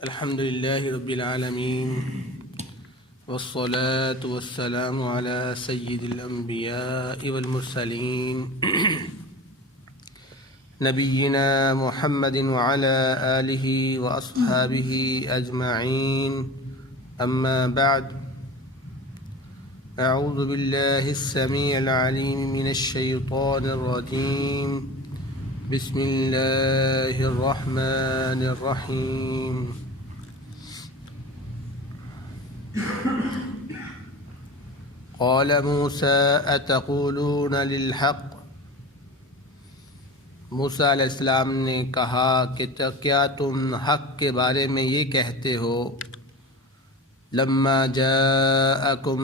الحمد لله رب العالمين والصلاة والسلام على سيد الأنبياء والمرسلين نبينا محمد وعلى آله وأصحابه أجمعين أما بعد أعوذ بالله السميع العليم من الشيطان الرجيم بسم الله الرحمن الرحيم قال موسى أتقولون للحق موسیٰ علیہ السلام نے کہا کہ کیا تم حق کے بارے میں یہ کہتے ہو لما جاءکم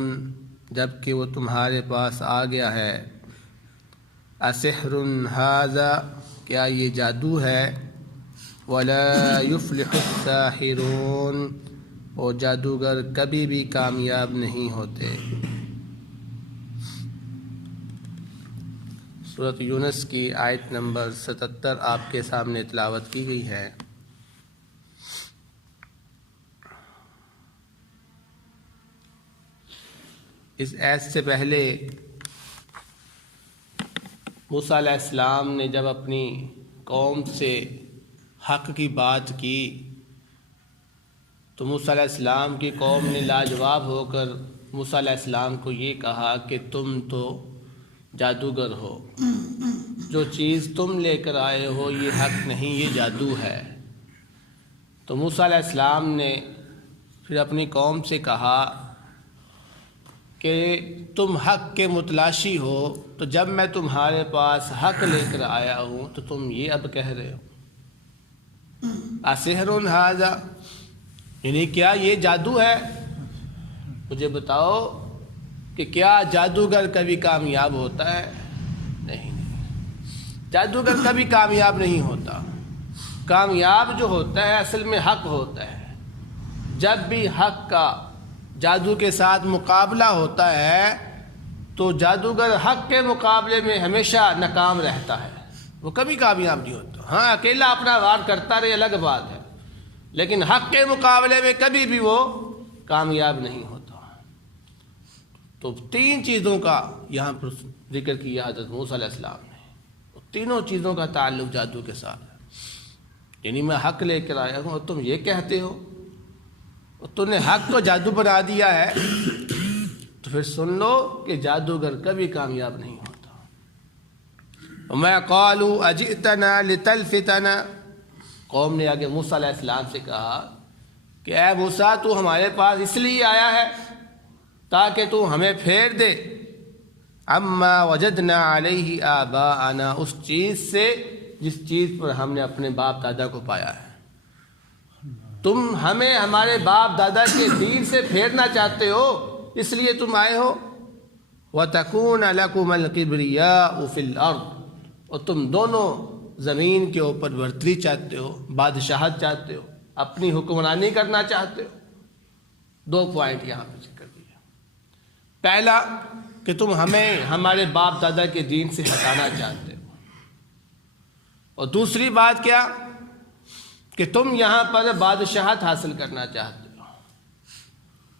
جب کہ وہ تمہارے پاس آ گیا ہے اسحر ھذا کیا یہ جادو ہے ولا یفلح الساحرون اور جادوگر کبھی بھی کامیاب نہیں ہوتے۔ سورۃ یونس کی آیت نمبر 77 آپ کے سامنے تلاوت کی گئی ہے۔ اس آیت سے پہلے موسیٰ علیہ السلام نے جب اپنی قوم سے حق کی بات کی تو موسیٰ علیہ السلام کی قوم نے لاجواب ہو کر موسیٰ علیہ السلام کو یہ کہا کہ تم تو جادوگر ہو، جو چیز تم لے کر آئے ہو یہ حق نہیں، یہ جادو ہے۔ تو موسیٰ علیہ السلام نے پھر اپنی قوم سے کہا کہ تم حق کے متلاشی ہو، تو جب میں تمہارے پاس حق لے کر آیا ہوں تو تم یہ اب کہہ رہے ہو اسحر ھذا، یعنی کیا یہ جادو ہے؟ مجھے بتاؤ کہ کیا جادوگر کبھی کامیاب ہوتا ہے؟ نہیں، جادوگر کبھی کامیاب نہیں ہوتا۔ کامیاب جو ہوتا ہے اصل میں حق ہوتا ہے۔ جب بھی حق کا جادو کے ساتھ مقابلہ ہوتا ہے تو جادوگر حق کے مقابلے میں ہمیشہ ناکام رہتا ہے، وہ کبھی کامیاب نہیں ہوتا۔ ہاں، اکیلا اپنا وار کرتا رہے الگ بات ہے، لیکن حق کے مقابلے میں کبھی بھی وہ کامیاب نہیں ہوتا۔ تو تین چیزوں کا یہاں پر ذکر کیا حضرت موسیٰ علیہ السلام نے، تینوں چیزوں کا تعلق جادو کے ساتھ ہے۔ یعنی میں حق لے کر آیا ہوں اور تم یہ کہتے ہو، اور تم نے حق کو جادو بنا دیا ہے، تو پھر سن لو کہ جادوگر کبھی کامیاب نہیں ہوتا۔ وَمَا قَالُوا أَجِئْتَنَا لِتَلْفِتَنَا، قوم نے آگے موسیٰ علیہ السلام سے کہا کہ اے موسیٰ تو ہمارے پاس اس لیے آیا ہے تاکہ تو ہمیں پھیر دے اما وجدنا علیہ آباءنا، اس چیز سے جس چیز پر ہم نے اپنے باپ دادا کو پایا ہے۔ تم ہمیں ہمارے باپ دادا کے دین سے پھیرنا چاہتے ہو، اس لیے تم آئے ہو۔ وَتَكُونَ لَكُمَ الْكِبْرِيَاءُ فِي الْأَرْضِ، اور تم دونوں زمین کے اوپر برتری چاہتے ہو، بادشاہت چاہتے ہو، اپنی حکمرانی کرنا چاہتے ہو۔ دو پوائنٹ یہاں پہ ذکر دیا۔ پہلا کہ تم ہمیں ہمارے باپ دادا کے دین سے ہٹانا چاہتے ہو، اور دوسری بات کیا کہ تم یہاں پر بادشاہت حاصل کرنا چاہتے ہو۔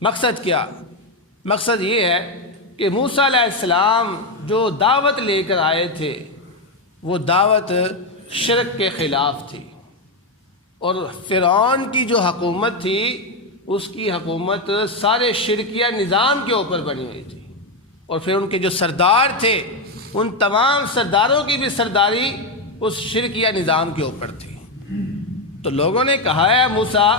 مقصد کیا؟ مقصد یہ ہے کہ موسیٰ علیہ السلام جو دعوت لے کر آئے تھے وہ دعوت شرک کے خلاف تھی، اور فرعون کی جو حکومت تھی اس کی حکومت سارے شرکیہ نظام کے اوپر بنی ہوئی تھی، اور پھر ان کے جو سردار تھے ان تمام سرداروں کی بھی سرداری اس شرکیہ نظام کے اوپر تھی۔ تو لوگوں نے کہا ہے موسیٰ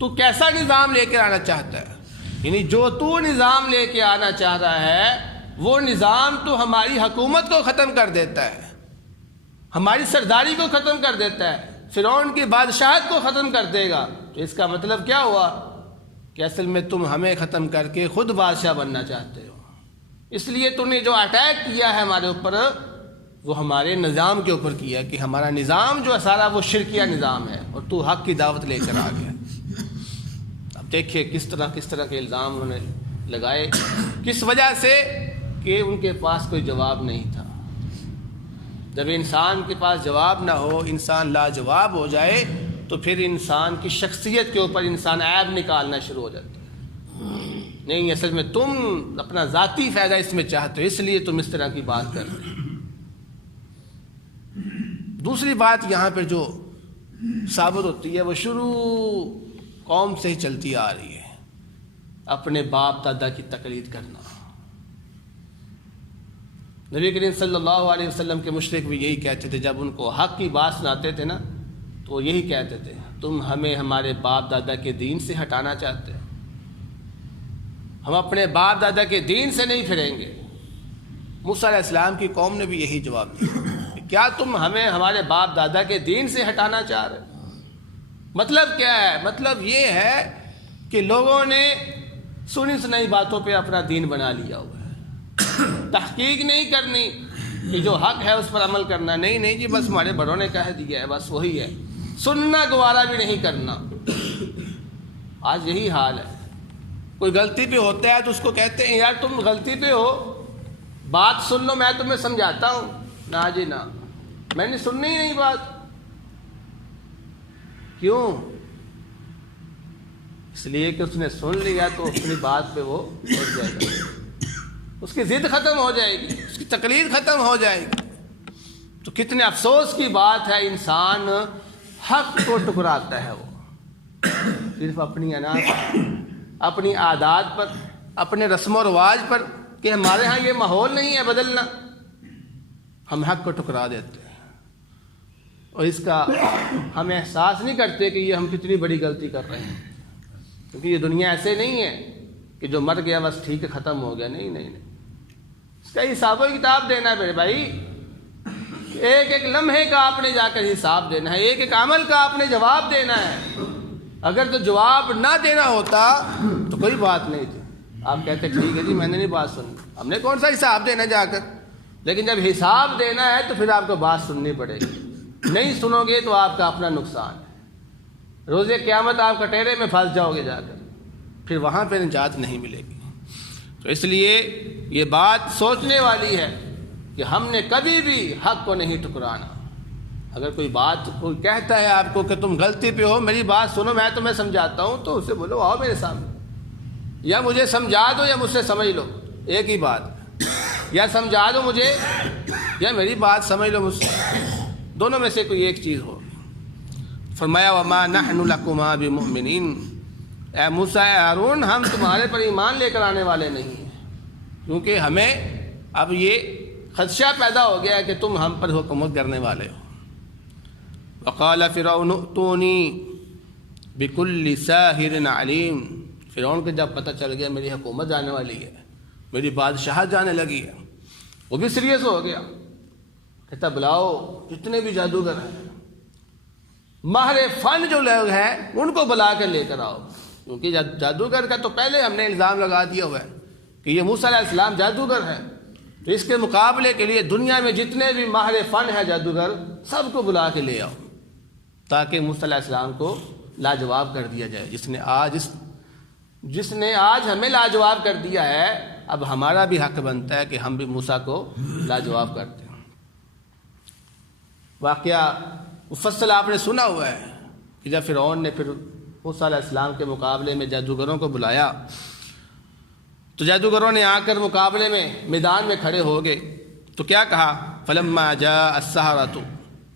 تو کیسا نظام لے کے آنا چاہتا ہے؟ یعنی جو تو نظام لے کے آنا چاہ رہا ہے وہ نظام تو ہماری حکومت کو ختم کر دیتا ہے، ہماری سرداری کو ختم کر دیتا ہے، فرعون کی بادشاہت کو ختم کر دے گا۔ تو اس کا مطلب کیا ہوا کہ اصل میں تم ہمیں ختم کر کے خود بادشاہ بننا چاہتے ہو، اس لیے تم نے جو اٹیک کیا ہے ہمارے اوپر وہ ہمارے نظام کے اوپر کیا کہ ہمارا نظام جو ہے سارا وہ شرکیہ نظام ہے، اور تو حق کی دعوت لے کر آ گیا۔ اب دیکھیے کس طرح کے الزام انہوں نے لگائے، کس وجہ سے کہ ان کے پاس کوئی جواب نہیں تھا۔ جب انسان کے پاس جواب نہ ہو، انسان لاجواب ہو جائے، تو تو پھر انسان کی شخصیت کے اوپر انسان عیب نکالنا شروع ہو جاتا ہے. نہیں، اصل میں تم اپنا ذاتی فائدہ اس میں چاہتے ہو، اس لیے تم اس طرح کی بات کر رہے ہو. دوسری بات یہاں پہ جو ثابت ہوتی ہے وہ شروع قوم سے ہی چلتی آ رہی ہے، اپنے باپ دادا کی تقلید کرنا. نبی کریم صلی اللہ علیہ وسلم کے مشرک بھی یہی کہتے تھے، جب ان کو حق کی بات سناتے تھے نا تو وہ یہی کہتے تھے، تم ہمیں ہمارے باپ دادا کے دین سے ہٹانا چاہتے ہو، ہم اپنے باپ دادا کے دین سے نہیں پھریں گے. موسیٰ علیہ السلام کی قوم نے بھی یہی جواب دیا، کیا تم ہمیں ہمارے باپ دادا کے دین سے ہٹانا چاہ رہے ہو؟ مطلب کیا ہے؟ مطلب یہ ہے کہ لوگوں نے سنی سنائی باتوں پہ اپنا دین بنا لیا ہوا ہے. تحقیق نہیں کرنی کہ جو حق ہے اس پر عمل کرنا، نہیں جی بس ہمارے بڑوں نے کہہ دیا ہے بس وہی ہے. سننا گوارا بھی نہیں کرنا. آج یہی حال ہے، کوئی غلطی پہ ہوتا ہے تو اس کو کہتے ہیں یار تم غلطی پہ ہو، بات سن لو میں تمہیں سمجھاتا ہوں. نہ جی نہ، میں نے سننی ہی نہیں بات. کیوں؟ اس لیے کہ اس نے سن لیا تو اپنی بات پہ وہ ہو جائے گا، اس کی ضد ختم ہو جائے گی، اس کی تقلید ختم ہو جائے گی. تو کتنے افسوس کی بات ہے، انسان حق کو ٹکراتا ہے وہ صرف اپنی انا پر، اپنی عادات پر، اپنے رسم و رواج پر، کہ ہمارے ہاں یہ ماحول نہیں ہے بدلنا، ہم حق کو ٹکرا دیتے ہیں. اور اس کا ہم احساس نہیں کرتے کہ یہ ہم کتنی بڑی غلطی کر رہے ہیں. کیونکہ یہ دنیا ایسے نہیں ہے کہ جو مر گیا بس ٹھیک ہے ختم ہو گیا. نہیں، اس کا حساب و کتاب دینا ہے میرے بھائی. ایک ایک لمحے کا آپ نے جا کر حساب دینا ہے، ایک ایک عمل کا آپ نے جواب دینا ہے. اگر تو جواب نہ دینا ہوتا تو کوئی بات نہیں تھی، آپ کہتے ٹھیک ہے جی میں نے نہیں بات سنی، ہم نے کون سا حساب دینا جا کر. لیکن جب حساب دینا ہے تو پھر آپ کو بات سننی پڑے گی. نہیں سنو گے تو آپ کا اپنا نقصان ہے. روز قیامت آپ کٹہرے میں پھنس جاؤ گے جا کر، پھر وہاں پہ نجات نہیں ملے گی. تو اس لیے یہ بات سوچنے والی ہے کہ ہم نے کبھی بھی حق کو نہیں ٹکرانا. اگر کوئی بات کوئی کہتا ہے آپ کو کہ تم غلطی پہ ہو، میری بات سنو میں تمہیں سمجھاتا ہوں، تو اسے بولو آؤ میرے سامنے، یا مجھے سمجھا دو یا مجھ سے سمجھ لو، ایک ہی بات. یا سمجھا دو مجھے یا میری بات سمجھ لو مجھ سے، دونوں میں سے کوئی ایک چیز ہو. فرمایا وما نحن لکما بمؤمنین، اے موسیٰ اے ہارون ہم تمہارے پر ایمان لے کر آنے والے نہیں ہیں، کیونکہ ہمیں اب یہ خدشہ پیدا ہو گیا ہے کہ تم ہم پر حکومت کرنے والے ہو. وقال فرعون ائتونی بکل ساحر علیم، فرعون کو جب پتہ چل گیا میری حکومت جانے والی ہے، میری بادشاہت جانے لگی ہے، وہ بھی سیریس ہو گیا. کہتا بلاؤ جتنے بھی جادوگر ہیں، ماہر فن جو لوگ ہیں ان کو بلا کر لے کر آؤ. کیونکہ جادوگر کا تو پہلے ہم نے الزام لگا دیا ہوا ہے کہ یہ موسیٰ علیہ السلام جادوگر ہے. تو اس کے مقابلے کے لیے دنیا میں جتنے بھی ماہر فن ہے جادوگر سب کو بلا کے لے آؤ، تاکہ موسیٰ علیہ السلام کو لاجواب کر دیا جائے. جس نے آج ہمیں لاجواب کر دیا ہے، اب ہمارا بھی حق بنتا ہے کہ ہم بھی موسیٰ کو لاجواب کرتے ہیں. واقعہ مفصل آپ نے سنا ہوا ہے کہ جب فرعون نے پھر موسیٰ علیہ السلام کے مقابلے میں جادوگروں کو بلایا تو جادوگروں نے آ کر مقابلے میں میدان میں کھڑے ہو گئے. تو کیا کہا؟ فلما جاء السحرۃ،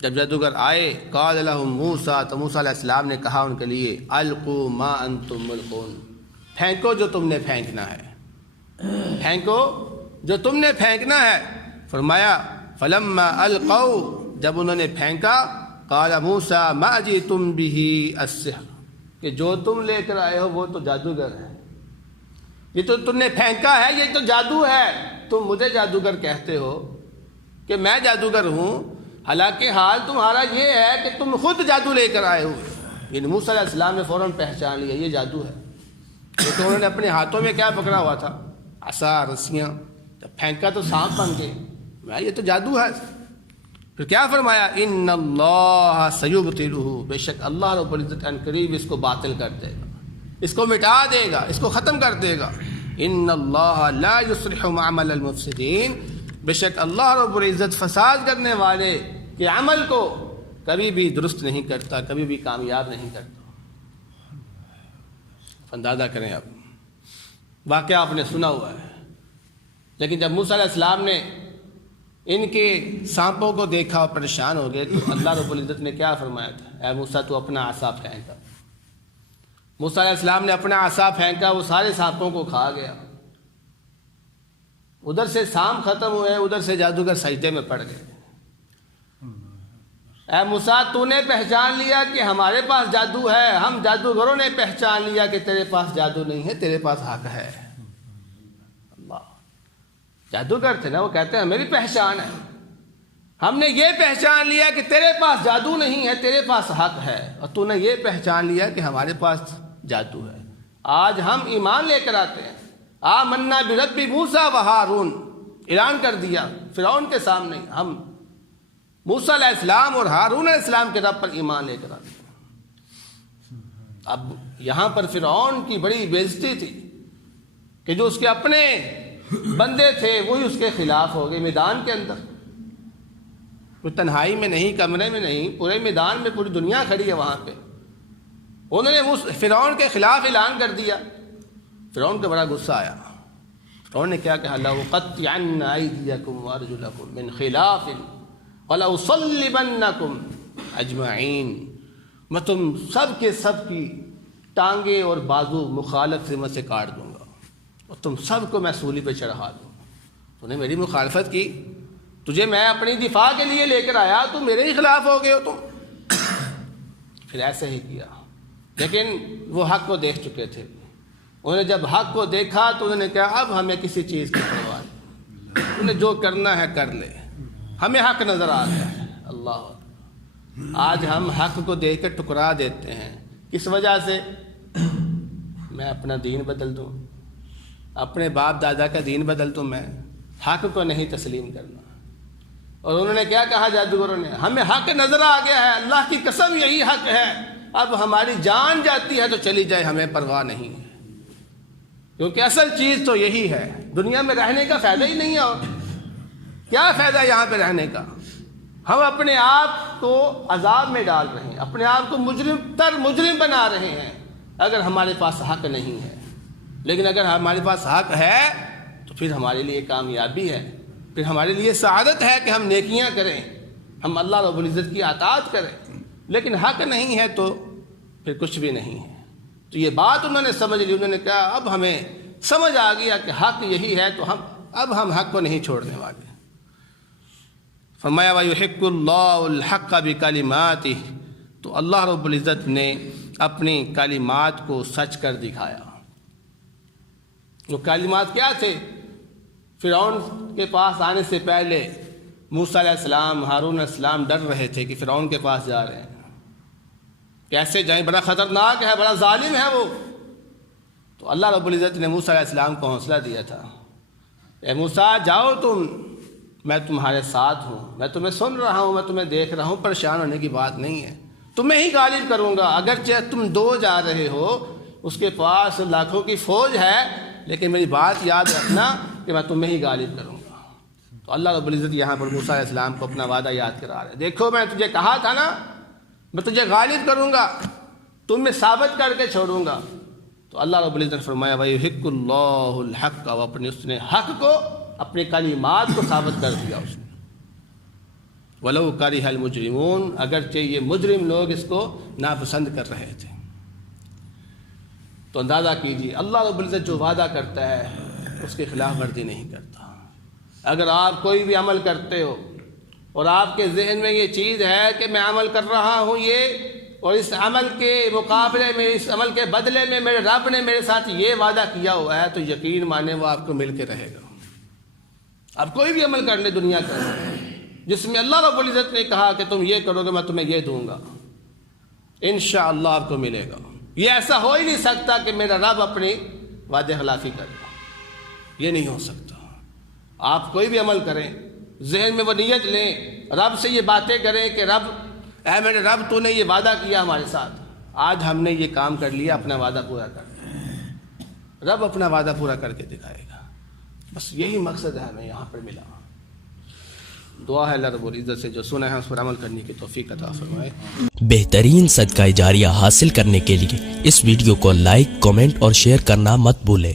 جب جادوگر آئے قال لهم موسیٰ، تو موسیٰ علیہ السلام نے کہا ان کے لیے القوا ما انتم ملقون، پھینکو جو تم نے پھینکنا ہے، پھینکو جو تم نے پھینکنا ہے. فرمایا فلما القوا، جب انہوں نے پھینکا قال موسیٰ ما جئتم به السحر، کہ جو تم لے کر آئے ہو وہ تو جادوگر ہے، یہ تو تم نے پھینکا ہے یہ تو جادو ہے. تم مجھے جادوگر کہتے ہو کہ میں جادوگر ہوں، حالانکہ حال تمہارا یہ ہے کہ تم خود جادو لے کر آئے ہو. یعنی موسیٰ علیہ السلام نے فوراً پہچان لیا یہ جادو ہے. تو انہوں نے اپنے ہاتھوں میں کیا پکڑا ہوا تھا؟ عصا، رسیاں. جب پھینکا تو سانپ بن گئے، یہ تو جادو ہے. پھر کیا فرمایا؟ ان اللہ سیبطلہ، بے شک اللہ رب العزت ان قریب اس کو باطل کر دے گا، اس کو مٹا دے گا، اس کو ختم کر دے گا. ان اللہ لا یصلح عمل المفسدین، بے شک اللہ رب العزت فساد کرنے والے کے عمل کو کبھی بھی درست نہیں کرتا، کبھی بھی کامیاب نہیں کرتا۔ اندازہ کریں آپ، واقعہ آپ نے سنا ہوا ہے، لیکن جب موسیٰ علیہ السلام نے ان کے سانپوں کو دیکھا اور پریشان ہو گئے تو اللہ رب العزت نے کیا فرمایا تھا؟ اے موسیٰ تو اپنا عصا پھینکا۔ موسیٰ علیہ السلام نے اپنا عصا پھینکا، وہ سارے سانپوں کو کھا گیا۔ ادھر سے سانپ ختم ہوئے، ادھر سے جادوگر سجدے میں پڑ گئے۔ اے موسیٰ تو نے پہچان لیا کہ ہمارے پاس جادو ہے، ہم جادوگروں نے پہچان لیا کہ تیرے پاس جادو نہیں ہے، تیرے پاس حق ہے۔ اللہ، جادوگر تھے نا، وہ کہتے ہیں میری پہچان ہے، ہم نے یہ پہچان لیا کہ تیرے پاس جادو نہیں ہے، تیرے پاس حق ہے، اور تو نے یہ پہچان لیا کہ ہمارے پاس جادو ہے۔ آج ہم ایمان لے کر آتے ہیں، آمنا برب موسیٰ و ہارون، اعلان کر دیا فرعون کے سامنے، ہم موسیٰ علیہ السلام اور ہارون علیہ السلام کے رب پر ایمان لے کر آتے ہیں۔ اب یہاں پر فرعون کی بڑی بے عزتی تھی کہ جو اس کے اپنے بندے تھے وہی اس کے خلاف ہو گئے میدان کے اندر، کوئی تنہائی میں نہیں، کمرے میں نہیں، پورے میدان میں پوری دنیا کھڑی ہے وہاں پہ۔ انہوں نے فرعون کے خلاف اعلان کر دیا۔ فرعون کو بڑا غصہ آیا۔ فرعون نے کیا کہا؟ لَأُقَطِّعَنَّ أَيْدِيَكُمْ وَأَرْجُلَكُمْ مِنْ خِلَافٍ وَلَأُصَلِّبَنَّكُمْ أَجْمَعِينَ، میں تم سب کے سب کی ٹانگیں اور بازو مخالف سمت سے کاٹ دوں گا اور تم سب کو میں سولی پہ چڑھا دوں گا۔ تو نے میری مخالفت کی، تجھے میں اپنی دفاع کے لیے لے کر آیا، تو میرے ہی خلاف ہو گئے ہو تم۔ پھر ایسے ہی کیا، لیکن وہ حق کو دیکھ چکے تھے۔ انہوں نے جب حق کو دیکھا تو انہوں نے کہا اب ہمیں کسی چیز کی پرواہ نہیں، انہیں جو کرنا ہے کر لے، ہمیں حق نظر آ گیا ہے۔ اللہ، آج ہم حق کو دیکھ کر ٹکرا دیتے ہیں، کس وجہ سے؟ میں اپنا دین بدل دوں، اپنے باپ دادا کا دین بدل دوں، میں حق کو نہیں تسلیم کرنا۔ اور انہوں نے کیا کہا جادوگروں نے؟ ہمیں حق نظر آ گیا ہے، اللہ کی قسم یہی حق ہے، اب ہماری جان جاتی ہے تو چلی جائے، ہمیں پرواہ نہیں ہے، کیونکہ اصل چیز تو یہی ہے۔ دنیا میں رہنے کا فائدہ ہی نہیں ہے، اور کیا فائدہ یہاں پہ رہنے کا؟ ہم اپنے آپ کو عذاب میں ڈال رہے ہیں، اپنے آپ کو مجرم بنا رہے ہیں اگر ہمارے پاس حق نہیں ہے۔ لیکن اگر ہمارے پاس حق ہے تو پھر ہمارے لیے کامیابی ہے، پھر ہمارے لیے سعادت ہے کہ ہم نیکیاں کریں، ہم اللہ رب العزت کی اطاعت کریں۔ لیکن حق نہیں ہے تو پھر کچھ بھی نہیں ہے۔ تو یہ بات انہوں نے سمجھ لی، انہوں نے کہا اب ہمیں سمجھ آ گیا کہ حق یہی ہے، تو ہم حق کو نہیں چھوڑنے والے۔ فرمایا وَيُحِقُّ اللَّهُ الْحَقَّ بِكَلِمَاتِهِ، تو اللہ رب العزت نے اپنی کلمات کو سچ کر دکھایا۔ وہ کلمات کیا تھے؟ فرعون کے پاس آنے سے پہلے موسیٰ علیہ السلام، ہارون علیہ السلام ڈر رہے تھے کہ فرعون کے پاس جا رہے ہیں، کیسے جائیں، بڑا خطرناک ہے، بڑا ظالم ہے وہ۔ تو اللہ رب العزت نے موسیٰ علیہ السلام کو حوصلہ دیا تھا، اے موسیٰ جاؤ تم، میں تمہارے ساتھ ہوں، میں تمہیں سن رہا ہوں، میں تمہیں دیکھ رہا ہوں، پریشان ہونے کی بات نہیں ہے، تمہیں ہی غالب کروں گا۔ اگرچہ تم دو جا رہے ہو، اس کے پاس لاکھوں کی فوج ہے، لیکن میری بات یاد رکھنا کہ میں تمہیں ہی غالب کروں گا۔ تو اللہ رب العزت یہاں پر موسیٰ علیہ السلام کو اپنا وعدہ یاد کرا رہے ہیں، دیکھو میں تجھے کہا تھا نا میں تجھے غالب کروں گا، تم میں ثابت کر کے چھوڑوں گا۔ تو اللہ رب العزت نے فرمایا وَيُحِقُّ اللَّهُ الْحَقَّ، وہ اپنے اس نے حق کو، اپنے کلمات کو ثابت کر دیا اس نے۔ وَلَوْ كَرِهَ الْمُجْرِمُونَ، اگرچہ یہ مجرم لوگ اس کو ناپسند کر رہے تھے۔ تو اندازہ کیجیے اللہ رب العزت جو وعدہ کرتا ہے اس کی خلاف ورزی نہیں کرتا۔ اگر آپ کوئی بھی عمل کرتے ہو اور آپ کے ذہن میں یہ چیز ہے کہ میں عمل کر رہا ہوں یہ، اور اس عمل کے مقابلے میں، اس عمل کے بدلے میں میرے رب نے میرے ساتھ یہ وعدہ کیا ہوا ہے، تو یقین مانے وہ آپ کو مل کے رہے گا۔ آپ کوئی بھی عمل کر لیں دنیا کا جس میں اللہ رب العزت نے کہا کہ تم یہ کرو گے میں تمہیں یہ دوں گا، انشاءاللہ آپ کو ملے گا۔ یہ ایسا ہو ہی نہیں سکتا کہ میرا رب اپنی وعدے خلافی کرے، یہ نہیں ہو سکتا۔ آپ کوئی بھی عمل کریں، ذہن میں وہ نیت لیں، رب سے یہ باتیں کریں کہ رب، اے میرے رب تو نے یہ وعدہ کیا ہمارے ساتھ، آج ہم نے یہ کام کر لیا، اپنا وعدہ پورا کر دیا۔ رب اپنا وعدہ پورا کر کے دکھائے گا، بس یہی مقصد ہے ہمیں یہاں پر ملا۔ دعا ہے اللہ رب العزت سے جو سنا ہے اس پر عمل کرنے کی توفیق عطا فرمائے۔ بہترین صدقہ جاریہ حاصل کرنے کے لیے اس ویڈیو کو لائک، کمنٹ اور شیئر کرنا مت بھولیں۔